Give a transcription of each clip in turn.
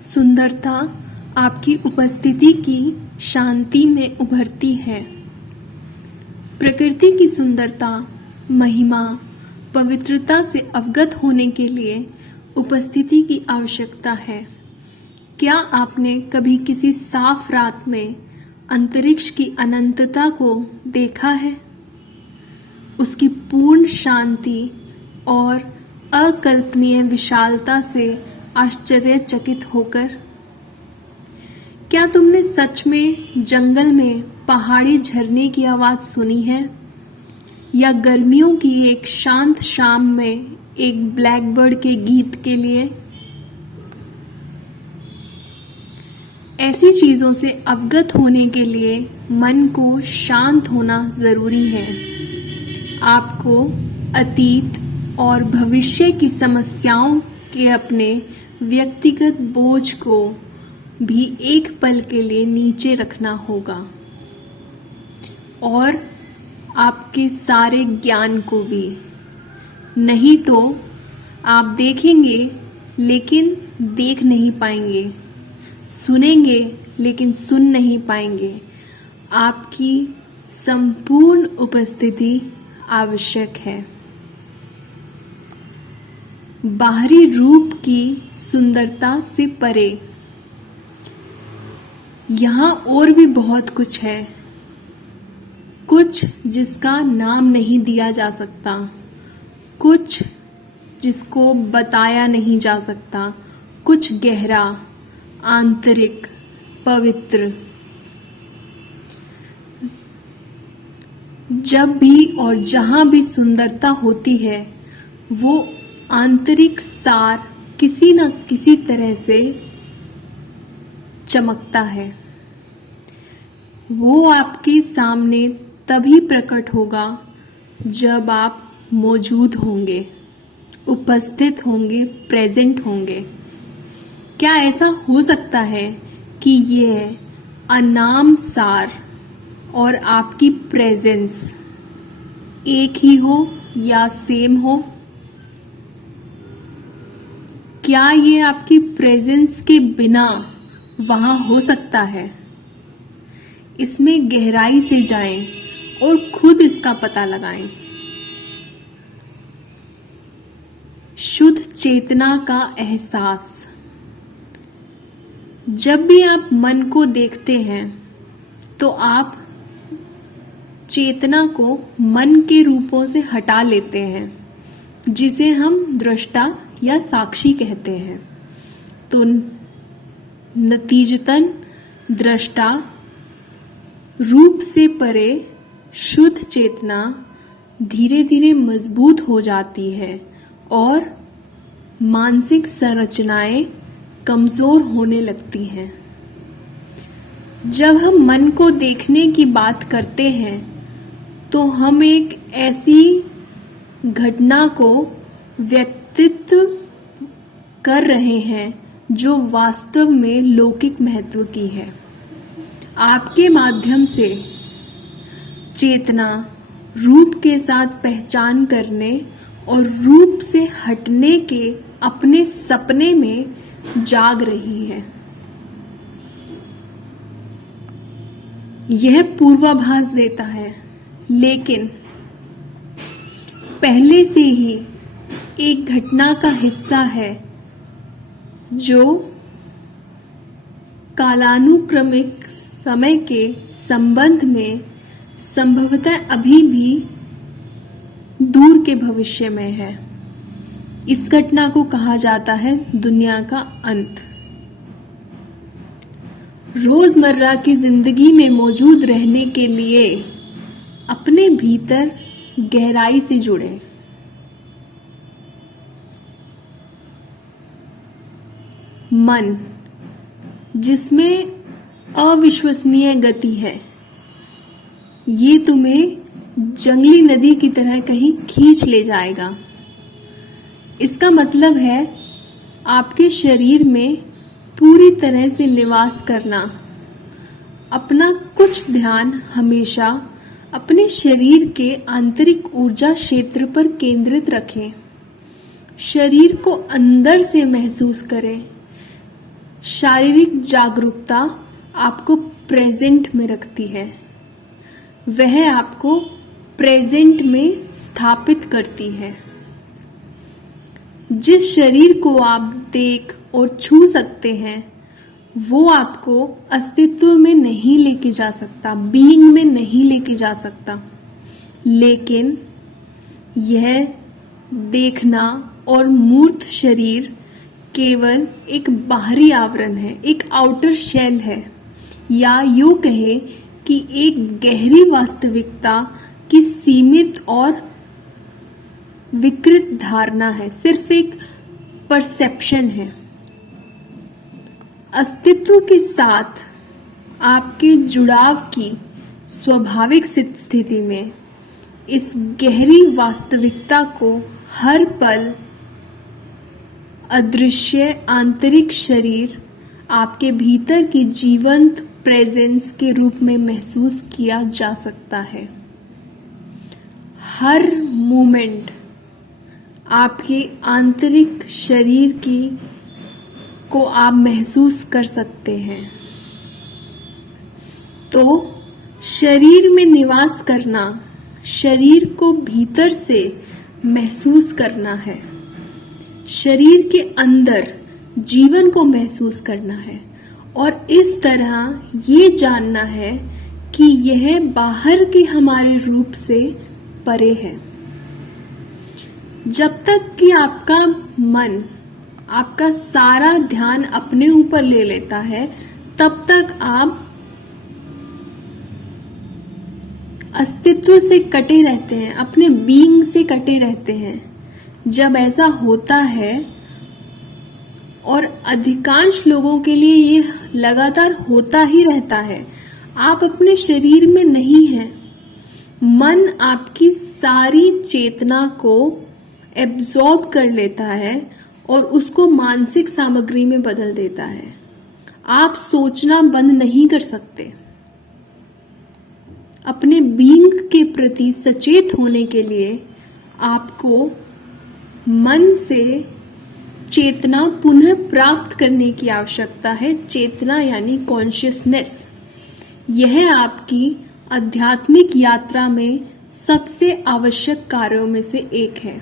सुंदरता आपकी उपस्थिति की शांति में उभरती है। प्रकृति की सुंदरता, महिमा, पवित्रता से अवगत होने के लिए उपस्थिति की आवश्यकता है। क्या आपने कभी किसी साफ रात में अंतरिक्ष की अनंतता को देखा है? उसकी पूर्ण शांति और अकल्पनीय विशालता से आश्चर्यचकित होकर? क्या तुमने सच में जंगल में पहाड़ी झरने की आवाज सुनी है, या गर्मियों की एक शांत शाम में एक ब्लैकबर्ड के गीत के लिए? ऐसी चीजों से अवगत होने के लिए मन को शांत होना जरूरी है। आपको अतीत और भविष्य की समस्याओं के अपने व्यक्तिगत बोझ को भी एक पल के लिए नीचे रखना होगा, और आपके सारे ज्ञान को भी। नहीं तो आप देखेंगे लेकिन देख नहीं पाएंगे, सुनेंगे लेकिन सुन नहीं पाएंगे। आपकी संपूर्ण उपस्थिति आवश्यक है। बाहरी रूप की सुंदरता से परे यहाँ और भी बहुत कुछ है, कुछ जिसका नाम नहीं दिया जा सकता, कुछ जिसको बताया नहीं जा सकता, कुछ गहरा, आंतरिक, पवित्र। जब भी और जहां भी सुंदरता होती है, वो आंतरिक सार किसी न किसी तरह से चमकता है। वो आपके सामने तभी प्रकट होगा जब आप मौजूद होंगे, उपस्थित होंगे, प्रेजेंट होंगे। क्या ऐसा हो सकता है कि यह अनाम सार और आपकी प्रेजेंस एक ही हो या सेम हो? क्या ये आपकी प्रेजेंस के बिना वहां हो सकता है? इसमें गहराई से जाएं और खुद इसका पता लगाएं। शुद्ध चेतना का एहसास। जब भी आप मन को देखते हैं तो आप चेतना को मन के रूपों से हटा लेते हैं, जिसे हम दृष्टा या साक्षी कहते हैं। तो नतीजतन दृष्टा रूप से परे शुद्ध चेतना धीरे धीरे मजबूत हो जाती है और मानसिक संरचनाएं कमजोर होने लगती हैं। जब हम मन को देखने की बात करते हैं तो हम एक ऐसी घटना को व्यक्तित्व कर रहे हैं जो वास्तव में लौकिक महत्व की है। आपके माध्यम से चेतना रूप के साथ पहचान करने और रूप से हटने के अपने सपने में जाग रही है। यह पूर्वाभास देता है, लेकिन पहले से ही एक घटना का हिस्सा है जो कालानुक्रमिक समय के संबंध में संभवतः अभी भी दूर के भविष्य में है। इस घटना को कहा जाता है दुनिया का अंत। रोजमर्रा की जिंदगी में मौजूद रहने के लिए अपने भीतर गहराई से जुड़े। मन, जिसमें अविश्वसनीय गति है, ये तुम्हें जंगली नदी की तरह कहीं खींच ले जाएगा। इसका मतलब है आपके शरीर में पूरी तरह से निवास करना। अपना कुछ ध्यान हमेशा अपने शरीर के आंतरिक ऊर्जा क्षेत्र पर केंद्रित रखें। शरीर को अंदर से महसूस करें। शारीरिक जागरूकता आपको प्रेजेंट में रखती है, वह आपको प्रेजेंट में स्थापित करती है। जिस शरीर को आप देख और छू सकते हैं वो आपको अस्तित्व में नहीं लेके जा सकता, बीइंग में नहीं लेके जा सकता, लेकिन यह देखना और मूर्त शरीर केवल एक बाहरी आवरण है, एक आउटर शेल है, या यूं कहे कि एक गहरी वास्तविकता की सीमित और विकृत धारणा है, सिर्फ एक परसेप्शन है। अस्तित्व के साथ आपके जुड़ाव की स्वाभाविक स्थिति में इस गहरी वास्तविकता को हर पल अदृश्य आंतरिक शरीर आपके भीतर की जीवंत प्रेजेंस के रूप में महसूस किया जा सकता है। हर मोमेंट आपके आंतरिक शरीर की को आप महसूस कर सकते हैं। तो शरीर में निवास करना, शरीर को भीतर से महसूस करना है, शरीर के अंदर जीवन को महसूस करना है, और इस तरह ये जानना है कि यह बाहर के हमारे रूप से परे है। जब तक कि आपका मन आपका सारा ध्यान अपने ऊपर ले लेता है, तब तक आप अस्तित्व से कटे रहते हैं, अपने बीइंग से कटे रहते हैं। जब ऐसा होता है, और अधिकांश लोगों के लिए ये लगातार होता ही रहता है, आप अपने शरीर में नहीं हैं। मन आपकी सारी चेतना को एब्जॉर्ब कर लेता है और उसको मानसिक सामग्री में बदल देता है। आप सोचना बंद नहीं कर सकते। अपने बीइंग के प्रति सचेत होने के लिए आपको मन से चेतना पुनः प्राप्त करने की आवश्यकता है। चेतना यानी कॉन्शियसनेस। यह आपकी आध्यात्मिक यात्रा में सबसे आवश्यक कार्यों में से एक है।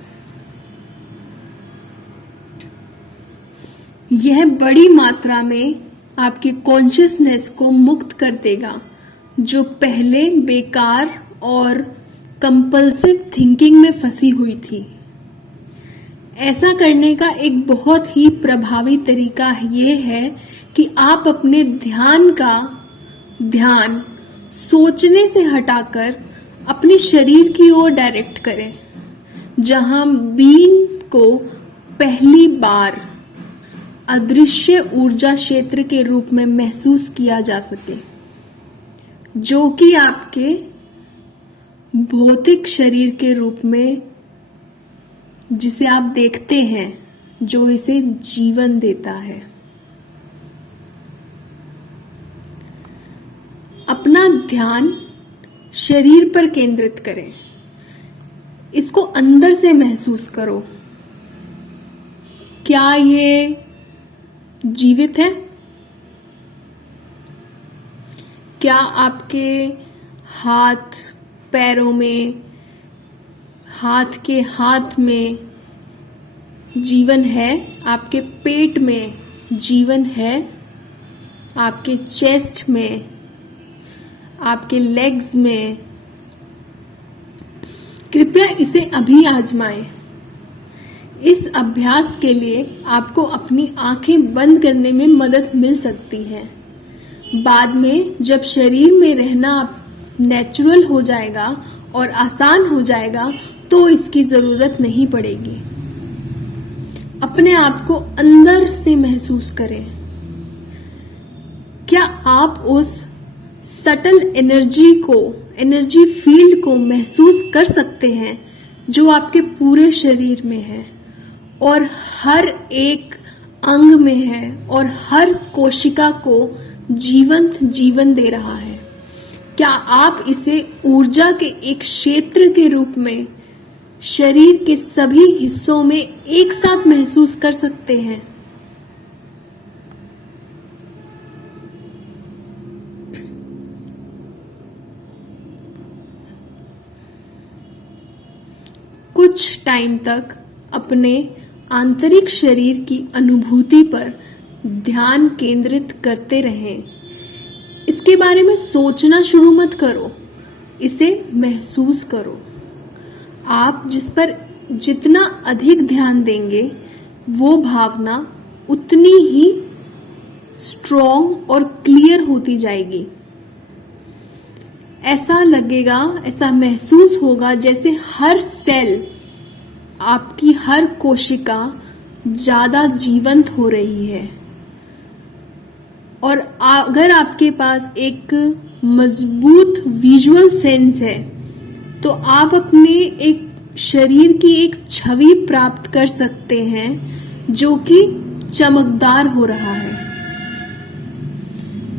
यह बड़ी मात्रा में आपके कॉन्शियसनेस को मुक्त कर देगा, जो पहले बेकार और कंपल्सिव थिंकिंग में फंसी हुई थी। ऐसा करने का एक बहुत ही प्रभावी तरीका यह है कि आप अपने ध्यान सोचने से हटाकर अपने शरीर की ओर डायरेक्ट करें, जहां बीइंग को पहली बार अदृश्य ऊर्जा क्षेत्र के रूप में महसूस किया जा सके, जो कि आपके भौतिक शरीर के रूप में जिसे आप देखते हैं, जो इसे जीवन देता है। अपना ध्यान शरीर पर केंद्रित करें। इसको अंदर से महसूस करो। क्या ये जीवित है? क्या आपके हाथ पैरों में, हाथ के हाथ में जीवन है? आपके पेट में जीवन है? आपके चेस्ट में, आपके लेग्स में? कृपया इसे अभी आजमाएं। इस अभ्यास के लिए आपको अपनी आंखें बंद करने में मदद मिल सकती है। बाद में जब शरीर में रहना नेचुरल हो जाएगा और आसान हो जाएगा, तो इसकी जरूरत नहीं पड़ेगी। अपने आप को अंदर से महसूस करें। क्या आप उस सटल एनर्जी फील्ड को महसूस कर सकते हैं जो आपके पूरे शरीर में है और हर एक अंग में है और हर कोशिका को जीवंत जीवन दे रहा है? क्या आप इसे ऊर्जा के एक क्षेत्र के रूप में शरीर के सभी हिस्सों में एक साथ महसूस कर सकते हैं? कुछ टाइम तक अपने आंतरिक शरीर की अनुभूति पर ध्यान केंद्रित करते रहें। इसके बारे में सोचना शुरू मत करो, इसे महसूस करो। आप जिस पर जितना अधिक ध्यान देंगे वो भावना उतनी ही स्ट्रॉन्ग और क्लियर होती जाएगी। ऐसा लगेगा, ऐसा महसूस होगा जैसे हर सेल, आपकी हर कोशिका ज्यादा जीवंत हो रही है। और अगर आपके पास एक मजबूत विजुअल सेंस है तो आप अपने एक शरीर की एक छवि प्राप्त कर सकते हैं जो कि चमकदार हो रहा है।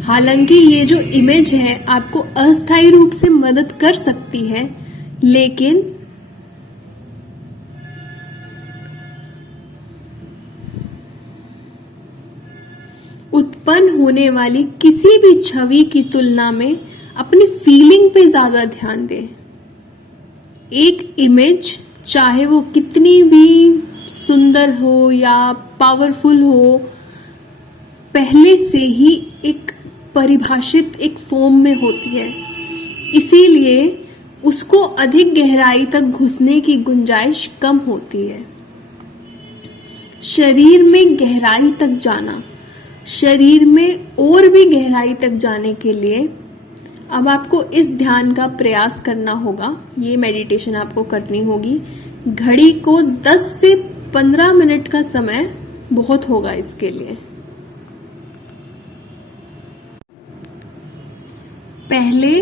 हालांकि ये जो इमेज है आपको अस्थायी रूप से मदद कर सकती है, लेकिन उत्पन्न होने वाली किसी भी छवि की तुलना में अपनी फीलिंग पे ज्यादा ध्यान दें। एक इमेज चाहे वो कितनी भी सुंदर हो या पावरफुल हो, पहले से ही एक परिभाषित एक फॉर्म में होती है, इसीलिए उसको अधिक गहराई तक घुसने की गुंजाइश कम होती है। शरीर में गहराई तक जाना, शरीर में और भी गहराई तक जाने के लिए अब आपको इस ध्यान का प्रयास करना होगा। ये मेडिटेशन आपको करनी होगी। घड़ी को 10 से 15 मिनट का समय बहुत होगा इसके लिए। पहले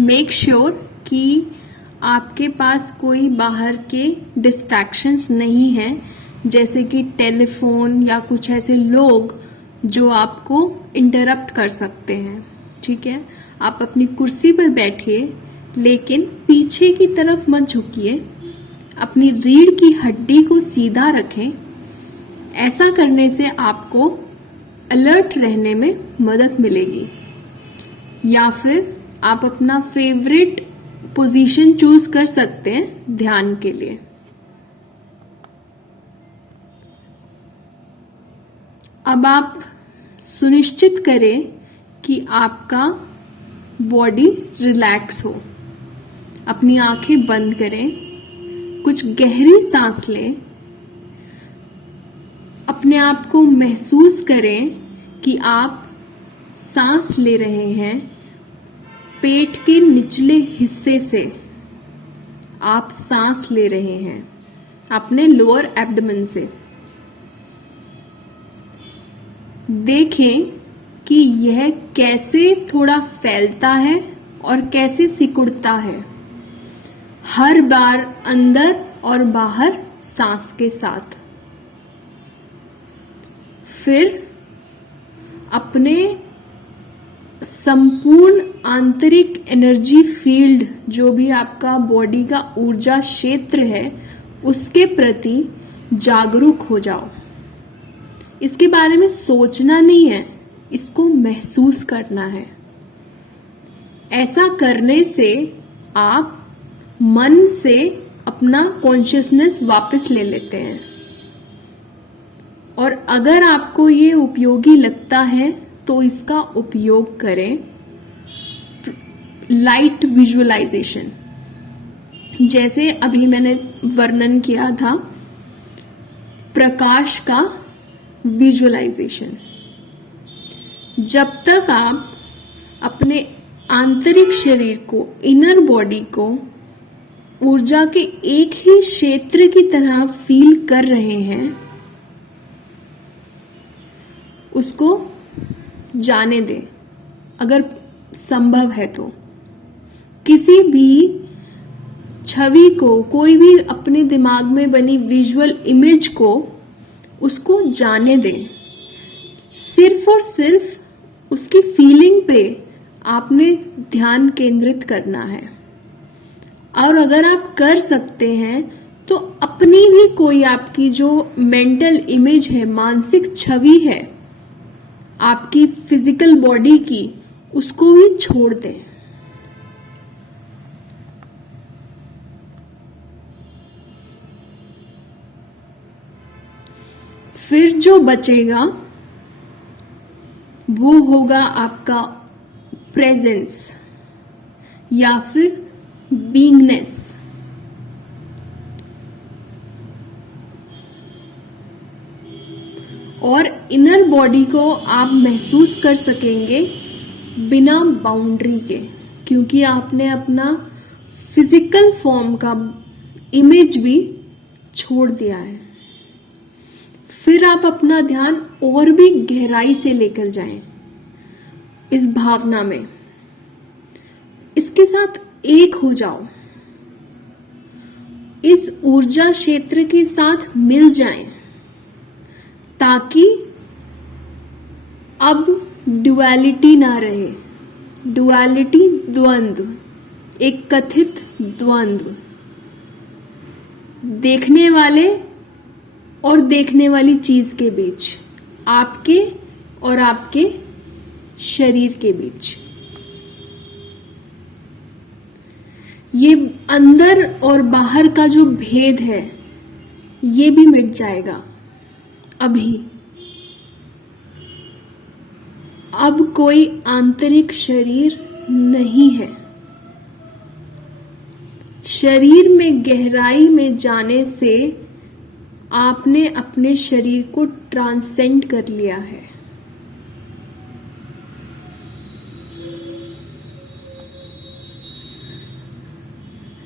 मेक श्योर कि आपके पास कोई बाहर के डिस्ट्रैक्शंस नहीं हैं, जैसे कि टेलीफोन या कुछ ऐसे लोग जो आपको इंटरप्ट कर सकते हैं। ठीक है, आप अपनी कुर्सी पर बैठिए, लेकिन पीछे की तरफ मत झुकिए। अपनी रीढ़ की हड्डी को सीधा रखें। ऐसा करने से आपको अलर्ट रहने में मदद मिलेगी। या फिर आप अपना फेवरेट पोजीशन चूज कर सकते हैं ध्यान के लिए। अब आप सुनिश्चित करें कि आपका बॉडी रिलैक्स हो। अपनी आंखें बंद करें, कुछ गहरी सांस लें। अपने आप को महसूस करें कि आप सांस ले रहे हैं पेट के निचले हिस्से से। आप सांस ले रहे हैं अपने लोअर एब्डोमेन से। देखें कि यह कैसे थोड़ा फैलता है और कैसे सिकुड़ता है हर बार अंदर और बाहर सांस के साथ। फिर अपने संपूर्ण आंतरिक एनर्जी फील्ड, जो भी आपका बॉडी का ऊर्जा क्षेत्र है, उसके प्रति जागरूक हो जाओ। इसके बारे में सोचना नहीं है, इसको महसूस करना है। ऐसा करने से आप मन से अपना कॉन्शियसनेस वापस ले लेते हैं। और अगर आपको ये उपयोगी लगता है तो इसका उपयोग करें। लाइट विजुअलाइजेशन, जैसे अभी मैंने वर्णन किया था, प्रकाश का विजुअलाइजेशन। जब तक आप अपने आंतरिक शरीर को, इनर बॉडी को ऊर्जा के एक ही क्षेत्र की तरह फील कर रहे हैं, उसको जाने दें अगर संभव है तो। किसी भी छवि को, कोई भी अपने दिमाग में बनी विजुअल इमेज को, उसको जाने दें। सिर्फ और सिर्फ उसकी फीलिंग पे आपने ध्यान केंद्रित करना है। और अगर आप कर सकते हैं तो अपनी भी कोई आपकी जो मेंटल इमेज है, मानसिक छवि है आपकी फिजिकल बॉडी की, उसको भी छोड़ दें। फिर जो बचेगा वो होगा आपका प्रेजेंस या फिर बीइंगनेस। और इनर बॉडी को आप महसूस कर सकेंगे बिना बाउंड्री के, क्योंकि आपने अपना फिजिकल फॉर्म का इमेज भी छोड़ दिया है। फिर आप अपना ध्यान और भी गहराई से लेकर जाएं इस भावना में, इसके साथ एक हो जाओ, इस ऊर्जा क्षेत्र के साथ मिल जाएं, ताकि अब ड्युअलिटी ना रहे। ड्युअलिटी द्वंद्व, एक कथित द्वंद्व, देखने वाले और देखने वाली चीज के बीच, आपके और आपके शरीर के बीच। ये अंदर और बाहर का जो भेद है ये भी मिट जाएगा अभी। अब कोई आंतरिक शरीर नहीं है। शरीर में गहराई में जाने से आपने अपने शरीर को ट्रांसेंड कर लिया है।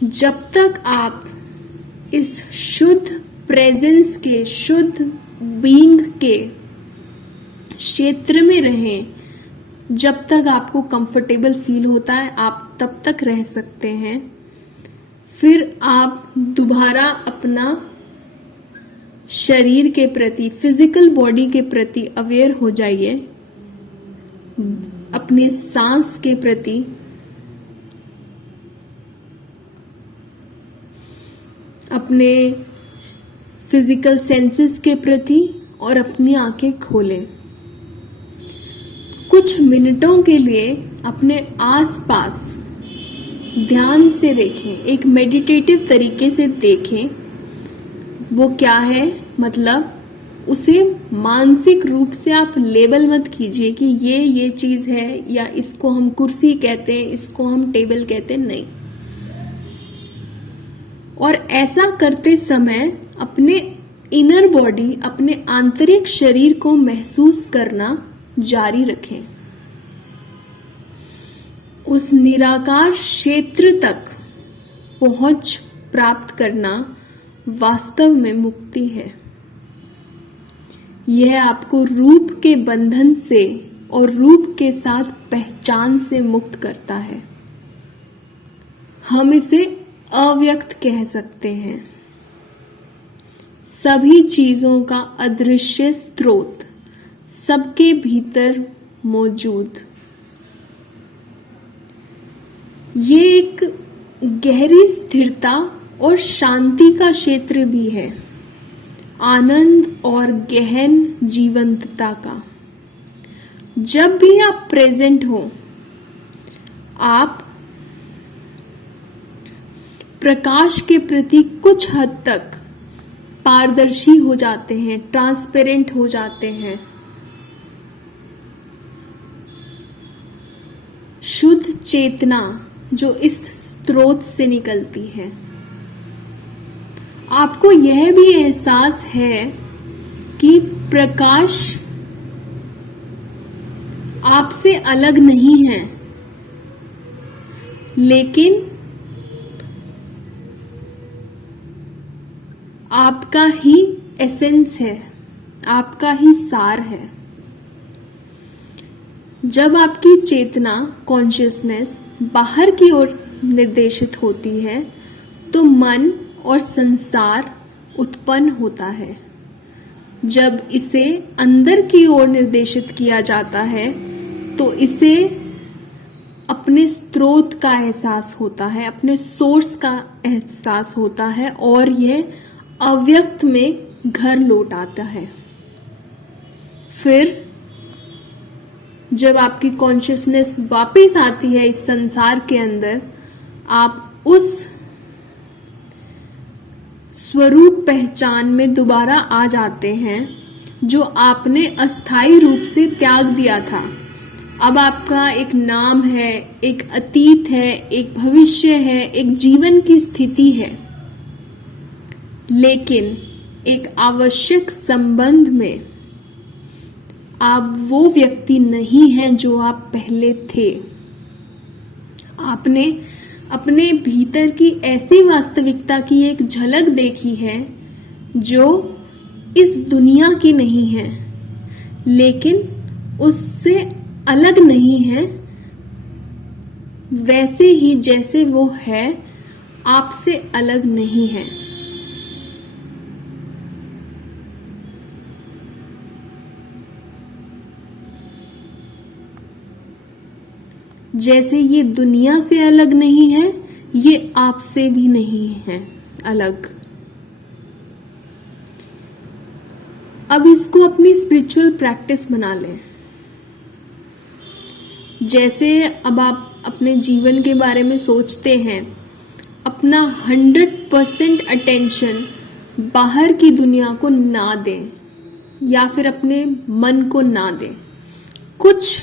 जब तक आप इस शुद्ध प्रेजेंस के, शुद्ध बीइंग के क्षेत्र में रहें, जब तक आपको कंफर्टेबल फील होता है आप तब तक रह सकते हैं। फिर आप दोबारा अपना शरीर के प्रति, फिजिकल बॉडी के प्रति अवेयर हो जाइए, अपने सांस के प्रति, अपने फिजिकल सेंसेस के प्रति, और अपनी आंखें खोलें। कुछ मिनटों के लिए अपने आसपास ध्यान से देखें, एक मेडिटेटिव तरीके से देखें वो क्या है। मतलब उसे मानसिक रूप से आप लेबल मत कीजिए कि ये चीज है, या इसको हम कुर्सी कहते हैं, इसको हम टेबल कहते हैं, नहीं। और ऐसा करते समय अपने इनर बॉडी, अपने आंतरिक शरीर को महसूस करना जारी रखें। उस निराकार क्षेत्र तक पहुंच प्राप्त करना वास्तव में मुक्ति है। यह आपको रूप के बंधन से और रूप के साथ पहचान से मुक्त करता है। हम इसे अव्यक्त कह सकते हैं। सभी चीजों का अदृश्य स्रोत सबके भीतर मौजूद। ये एक गहरी स्थिरता और शांति का क्षेत्र भी है, आनंद और गहन जीवंतता का। जब भी आप प्रेजेंट हो, आप प्रकाश के प्रति कुछ हद तक पारदर्शी हो जाते हैं, ट्रांसपेरेंट हो जाते हैं। शुद्ध चेतना जो इस स्रोत से निकलती है। आपको यह भी एहसास है कि प्रकाश आपसे अलग नहीं है, लेकिन आपका ही एसेंस है, आपका ही सार है। जब आपकी चेतना, कॉन्शियसनेस बाहर की ओर निर्देशित होती है तो मन और संसार उत्पन्न होता है। जब इसे अंदर की ओर निर्देशित किया जाता है तो इसे अपने स्रोत का एहसास होता है, अपने सोर्स का एहसास होता है, और यह अव्यक्त में घर लौट आता है। फिर जब आपकी कॉन्शियसनेस वापस आती है इस संसार के अंदर, आप उस स्वरूप पहचान में दोबारा आ जाते हैं जो आपने अस्थायी रूप से त्याग दिया था। अब आपका एक नाम है, एक अतीत है, एक भविष्य है, एक जीवन की स्थिति है, लेकिन एक आवश्यक संबंध में आप वो व्यक्ति नहीं हैं जो आप पहले थे। आपने अपने भीतर की ऐसी वास्तविकता की एक झलक देखी है जो इस दुनिया की नहीं है, लेकिन उससे अलग नहीं है। वैसे ही जैसे वो है, आपसे अलग नहीं है। जैसे ये दुनिया से अलग नहीं है, ये आपसे भी नहीं है अलग। अब इसको अपनी स्पिरिचुअल प्रैक्टिस बना लें। जैसे अब आप अपने जीवन के बारे में सोचते हैं, अपना 100% अटेंशन बाहर की दुनिया को ना दें या फिर अपने मन को ना दें। कुछ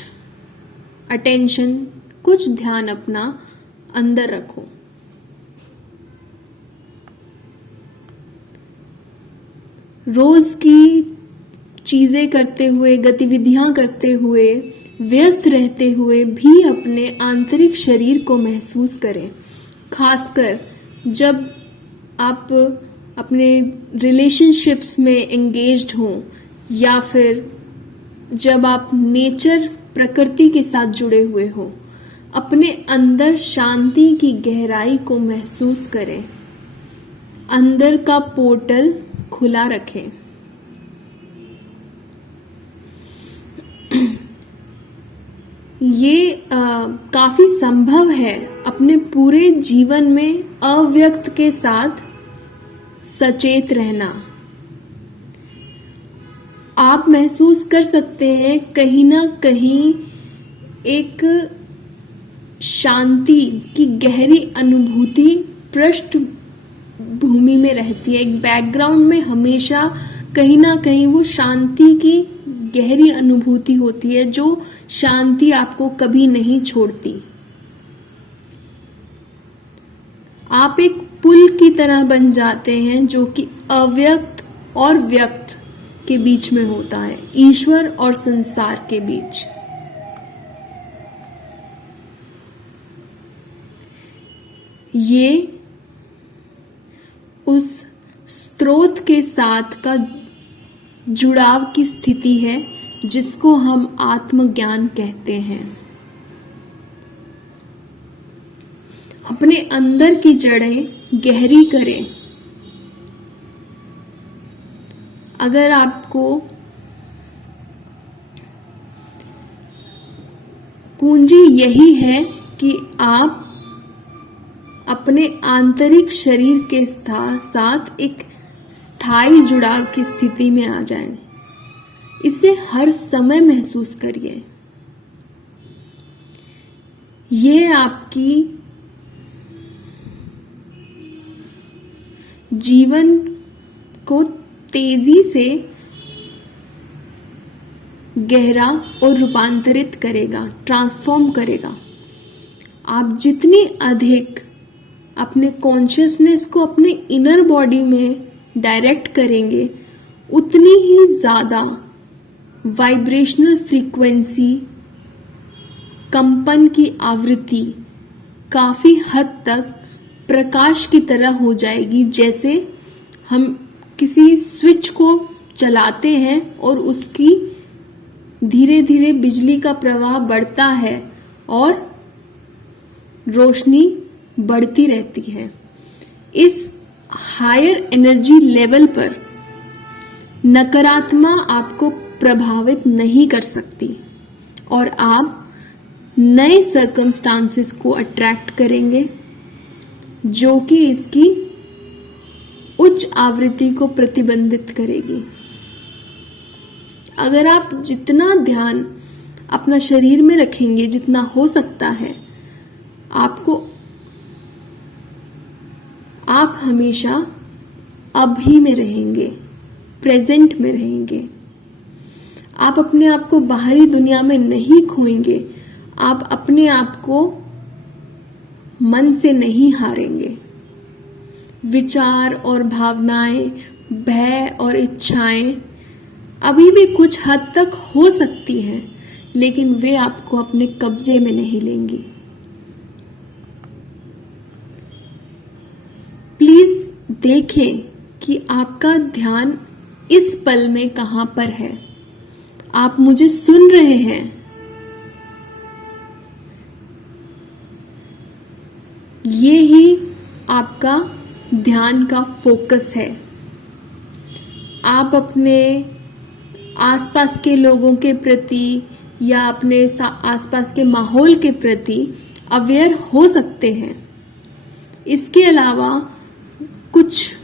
अटेंशन, कुछ ध्यान अपना अंदर रखो। रोज की चीजें करते हुए, गतिविधियां करते हुए, व्यस्त रहते हुए भी अपने आंतरिक शरीर को महसूस करें। खासकर जब आप अपने रिलेशनशिप्स में एंगेज्ड हों या फिर जब आप नेचर, प्रकृति के साथ जुड़े हुए हों, अपने अंदर शांति की गहराई को महसूस करें। अंदर का पोर्टल खुला रखें। ये काफी संभव है अपने पूरे जीवन में अव्यक्त के साथ सचेत रहना। आप महसूस कर सकते हैं कहीं ना कहीं एक शांति की गहरी अनुभूति पृष्ठभूमि में रहती है। एक बैकग्राउंड में हमेशा कहीं ना कहीं वो शांति की गहरी अनुभूति होती है, जो शांति आपको कभी नहीं छोड़ती। आप एक पुल की तरह बन जाते हैं जो कि अव्यक्त और व्यक्त के बीच में होता है, ईश्वर और संसार के बीच। ये उस स्रोत के साथ का जुड़ाव की स्थिति है जिसको हम आत्मज्ञान कहते हैं। अपने अंदर की जड़ें गहरी करें। अगर आपको कुंजी यही है कि आप अपने आंतरिक शरीर के साथ एक स्थायी जुड़ाव की स्थिति में आ जाएं, इसे हर समय महसूस करिए। यह आपकी जीवन को तेजी से गहरा और रूपांतरित करेगा, ट्रांसफॉर्म करेगा। आप जितनी अधिक अपने कॉन्शियसनेस को अपने इनर बॉडी में डायरेक्ट करेंगे, उतनी ही ज्यादा वाइब्रेशनल फ्रीक्वेंसी, कंपन की आवृत्ति काफी हद तक प्रकाश की तरह हो जाएगी। जैसे हम किसी स्विच को चलाते हैं और उसकी धीरे धीरे बिजली का प्रवाह बढ़ता है और रोशनी बढ़ती रहती है। इस हायर एनर्जी लेवल पर नकारात्मक आपको प्रभावित नहीं कर सकती और आप नए सर्कमस्टांसेस को अट्रैक्ट करेंगे जो कि इसकी उच्च आवृत्ति को प्रतिबंधित करेगी। अगर आप जितना ध्यान अपना शरीर में रखेंगे, जितना हो सकता है, आप हमेशा अभी में रहेंगे, प्रेजेंट में रहेंगे। आप अपने आप को बाहरी दुनिया में नहीं खोएंगे, आप अपने आप को मन से नहीं हारेंगे। विचार और भावनाएं, भय और इच्छाएं अभी भी कुछ हद तक हो सकती हैं, लेकिन वे आपको अपने कब्जे में नहीं लेंगी। प्लीज देखें कि आपका ध्यान इस पल में कहां पर है। आप मुझे सुन रहे हैं। ये ही आपका ध्यान का फोकस है। आप अपने आसपास के लोगों के प्रति या अपने आसपास के माहौल के प्रति अवेयर हो सकते हैं। इसके अलावा कुछ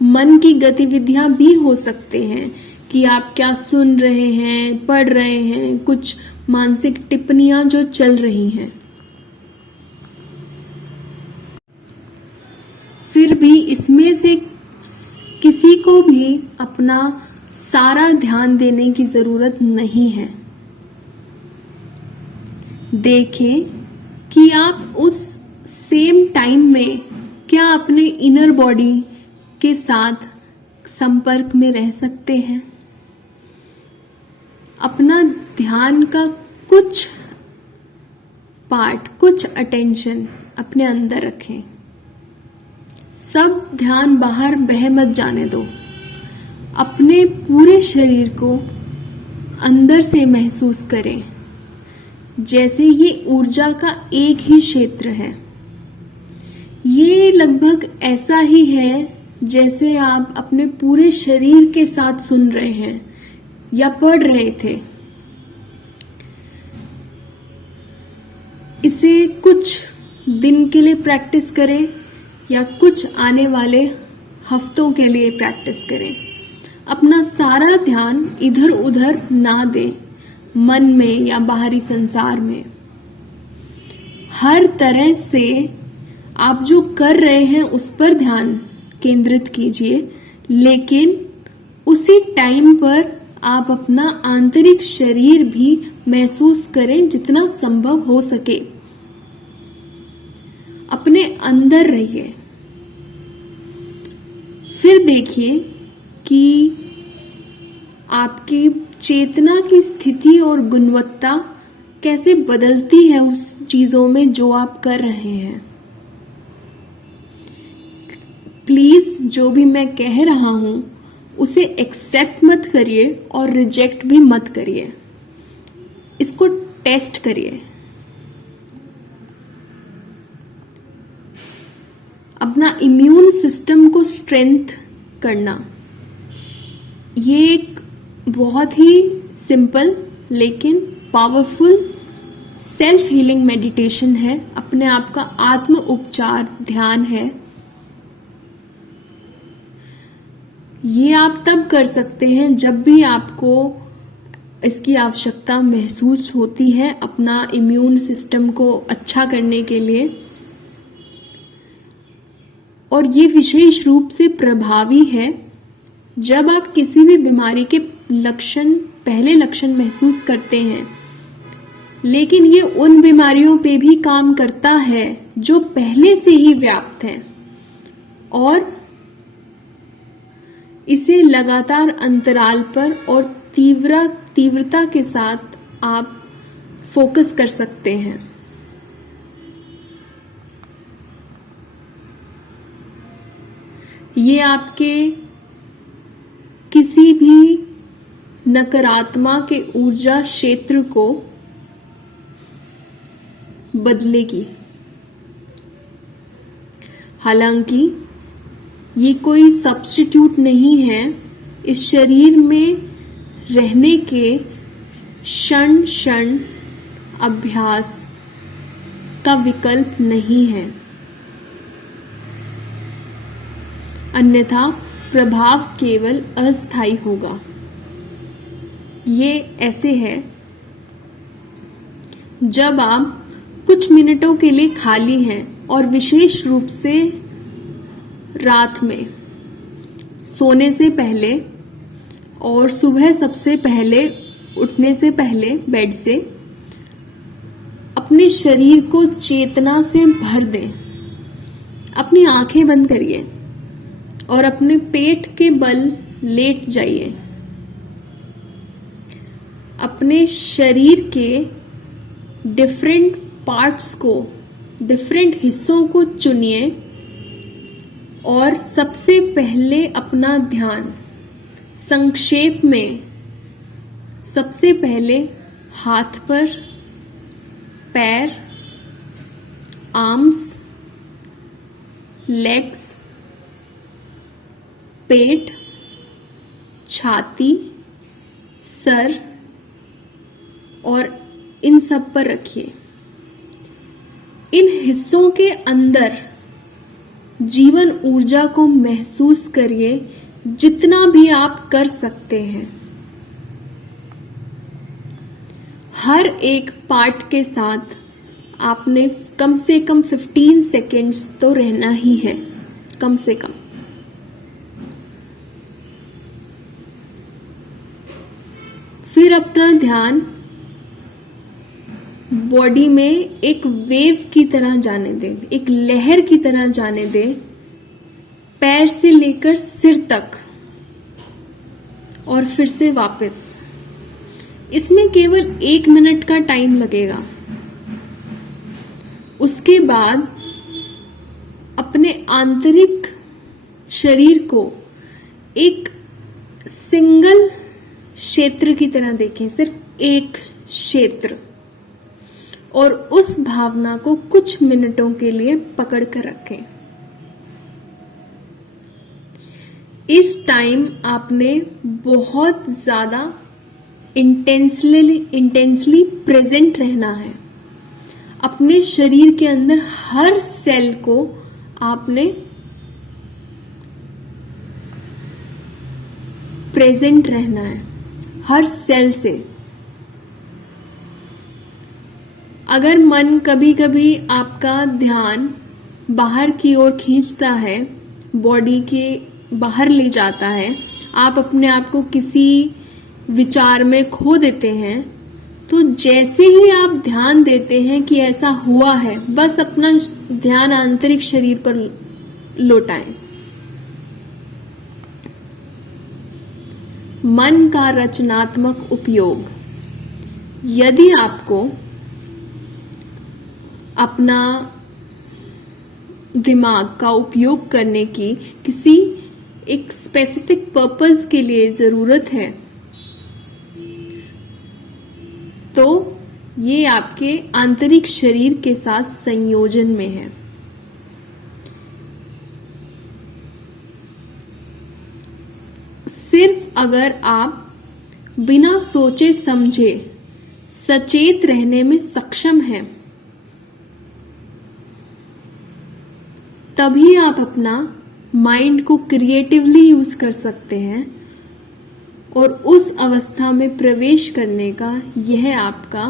मन की गतिविधियां भी हो सकते हैं कि आप क्या सुन रहे हैं, पढ़ रहे हैं, कुछ मानसिक टिप्पणियां जो चल रही हैं। फिर भी इसमें से किसी को भी अपना सारा ध्यान देने की जरूरत नहीं है। देखें कि आप उस सेम टाइम में क्या अपने इनर बॉडी के साथ संपर्क में रह सकते हैं। अपना ध्यान का कुछ पार्ट, कुछ अटेंशन अपने अंदर रखें। सब ध्यान बाहर बह मत जाने दो। अपने पूरे शरीर को अंदर से महसूस करें, जैसे ये ऊर्जा का एक ही क्षेत्र है। ये लगभग ऐसा ही है जैसे आप अपने पूरे शरीर के साथ सुन रहे हैं या पढ़ रहे थे। इसे कुछ दिन के लिए प्रैक्टिस करें या कुछ आने वाले हफ्तों के लिए प्रैक्टिस करें। अपना सारा ध्यान इधर उधर ना दें, मन में या बाहरी संसार में। हर तरह से आप जो कर रहे हैं उस पर ध्यान केंद्रित कीजिए, लेकिन उसी टाइम पर आप अपना आंतरिक शरीर भी महसूस करें जितना संभव हो सके। अपने अंदर रहिए। फिर देखिए कि आपकी चेतना की स्थिति और गुणवत्ता कैसे बदलती है उस चीजों में जो आप कर रहे हैं। प्लीज जो भी मैं कह रहा हूं उसे एक्सेप्ट मत करिए और रिजेक्ट भी मत करिए। इसको टेस्ट करिए। अपना इम्यून सिस्टम को स्ट्रेंथ करना, ये एक बहुत ही सिंपल लेकिन पावरफुल सेल्फ हीलिंग मेडिटेशन है। अपने आप का आत्म उपचार ध्यान है। ये आप तब कर सकते हैं जब भी आपको इसकी आवश्यकता महसूस होती है अपना इम्यून सिस्टम को अच्छा करने के लिए। और ये विशेष रूप से प्रभावी है जब आप किसी भी बीमारी के पहले लक्षण महसूस करते हैं। लेकिन ये उन बीमारियों पे भी काम करता है जो पहले से ही व्याप्त हैं, और इसे लगातार अंतराल पर और तीव्रता के साथ आप फोकस कर सकते हैं। ये आपके किसी भी नकारात्मक के ऊर्जा क्षेत्र को बदलेगी। हालांकि ये कोई सब्स्टिट्यूट नहीं है। इस शरीर में रहने के क्षण अभ्यास का विकल्प नहीं है, अन्यथा प्रभाव केवल अस्थायी होगा। ये ऐसे है जब आप कुछ मिनटों के लिए खाली हैं और विशेष रूप से रात में सोने से पहले और सुबह सबसे पहले उठने से पहले बेड से अपने शरीर को चेतना से भर दें। अपनी आंखें बंद करिए और अपने पेट के बल लेट जाइए। अपने शरीर के डिफरेंट पार्ट्स को, डिफरेंट हिस्सों को चुनिए और सबसे पहले अपना ध्यान संक्षेप में सबसे पहले हाथ पर, पैर, आर्म्स, लेग्स, पेट, छाती, सर और इन सब पर रखिए। इन हिस्सों के अंदर जीवन ऊर्जा को महसूस करिए जितना भी आप कर सकते हैं। हर एक पार्ट के साथ आपने कम से कम 15 सेकेंड्स तो रहना ही है, कम से कम। फिर अपना ध्यान बॉडी में एक वेव की तरह जाने दें, एक लहर की तरह जाने दें, पैर से लेकर सिर तक और फिर से वापस। इसमें केवल 1 मिनट का टाइम लगेगा। उसके बाद अपने आंतरिक शरीर को एक सिंगल क्षेत्र की तरह देखें, सिर्फ एक क्षेत्र, और उस भावना को कुछ मिनटों के लिए पकड़ कर रखें। इस टाइम आपने बहुत ज्यादा इंटेंसली प्रेजेंट रहना है। अपने शरीर के अंदर हर सेल को आपने प्रेजेंट रहना है, हर सेल से। अगर मन कभी कभी आपका ध्यान बाहर की ओर खींचता है, बॉडी के बाहर ले जाता है, आप अपने आप को किसी विचार में खो देते हैं, तो जैसे ही आप ध्यान देते हैं कि ऐसा हुआ है, बस अपना ध्यान आंतरिक शरीर पर लौटाएं। मन का रचनात्मक उपयोग। यदि आपको अपना दिमाग का उपयोग करने की किसी एक स्पेसिफिक पर्पस के लिए जरूरत है, तो ये आपके आंतरिक शरीर के साथ संयोजन में है। सिर्फ अगर आप बिना सोचे समझे सचेत रहने में सक्षम हैं, तभी आप अपना माइंड को क्रिएटिवली यूज कर सकते हैं, और उस अवस्था में प्रवेश करने का यह आपका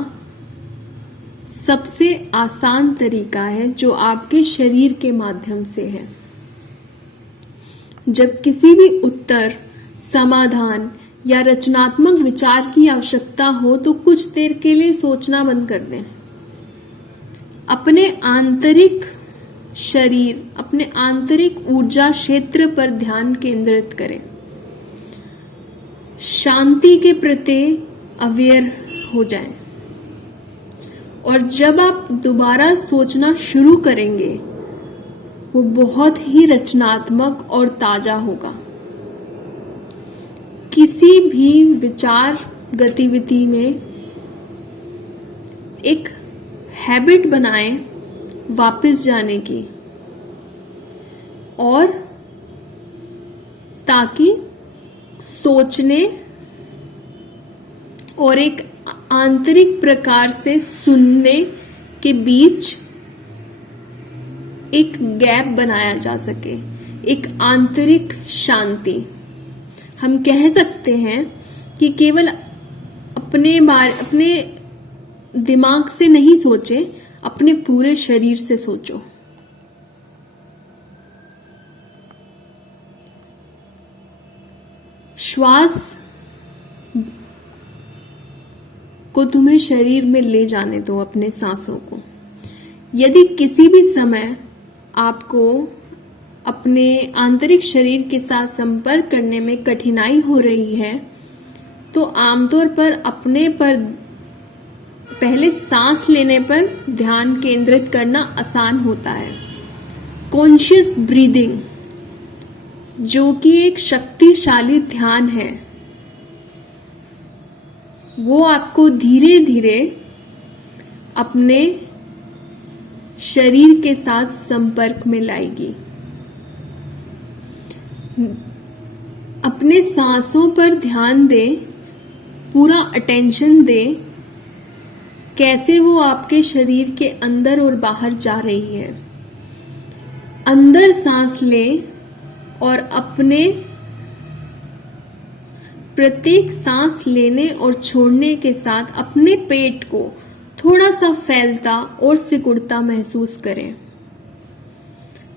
सबसे आसान तरीका है, जो आपके शरीर के माध्यम से है। जब किसी भी उत्तर, समाधान या रचनात्मक विचार की आवश्यकता हो, तो कुछ देर के लिए सोचना बंद कर दें। अपने आंतरिक शरीर, अपने आंतरिक ऊर्जा क्षेत्र पर ध्यान केंद्रित करें। शांति के प्रति अवेयर हो जाएं, और जब आप दोबारा सोचना शुरू करेंगे, वो बहुत ही रचनात्मक और ताजा होगा। किसी भी विचार गतिविधि में एक हैबिट बनाएं वापस जाने की, और ताकि सोचने और एक आंतरिक प्रकार से सुनने के बीच एक गैप बनाया जा सके, एक आंतरिक शांति। हम कह सकते हैं कि केवल अपने दिमाग से नहीं सोचें, अपने पूरे शरीर से सोचो। श्वास को तुम्हें शरीर में ले जाने दो, अपने सांसों को। यदि किसी भी समय आपको अपने आंतरिक शरीर के साथ संपर्क करने में कठिनाई हो रही है तो आमतौर पर अपने पर पहले सांस लेने पर ध्यान केंद्रित करना आसान होता है। कॉन्शियस ब्रीदिंग, जो कि एक शक्तिशाली ध्यान है, वो आपको धीरे धीरे अपने शरीर के साथ संपर्क में लाएगी। अपने सांसों पर ध्यान दें, पूरा अटेंशन दें, कैसे वो आपके शरीर के अंदर और बाहर जा रही है। अंदर सांस लें और अपने प्रत्येक सांस लेने और छोड़ने के साथ अपने पेट को थोड़ा सा फैलता और सिकुड़ता महसूस करें।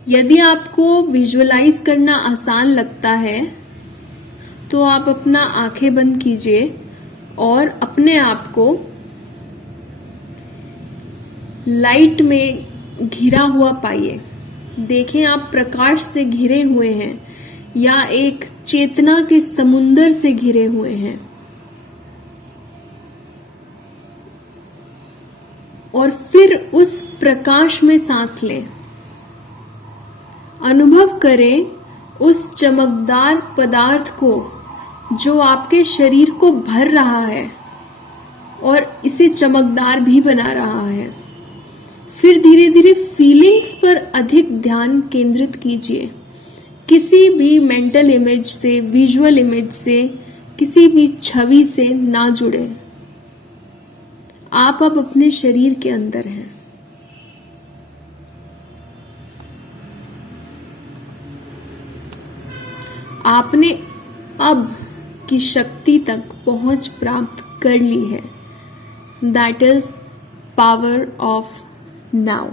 यदि आपको विजुअलाइज करना आसान लगता है तो आप अपना आंखें बंद कीजिए और अपने आप को लाइट में घिरा हुआ पाइए। देखें आप प्रकाश से घिरे हुए हैं या एक चेतना के समुंदर से घिरे हुए हैं, और फिर उस प्रकाश में सांस लें। अनुभव करें उस चमकदार पदार्थ को जो आपके शरीर को भर रहा है और इसे चमकदार भी बना रहा है। फिर धीरे धीरे फीलिंग्स पर अधिक ध्यान केंद्रित कीजिए। किसी भी मेंटल इमेज से, विजुअल इमेज से, किसी भी छवि से ना जुड़े। आप अब अपने शरीर के अंदर हैं। आपने अब की शक्ति तक पहुंच प्राप्त कर ली है। That is power of now.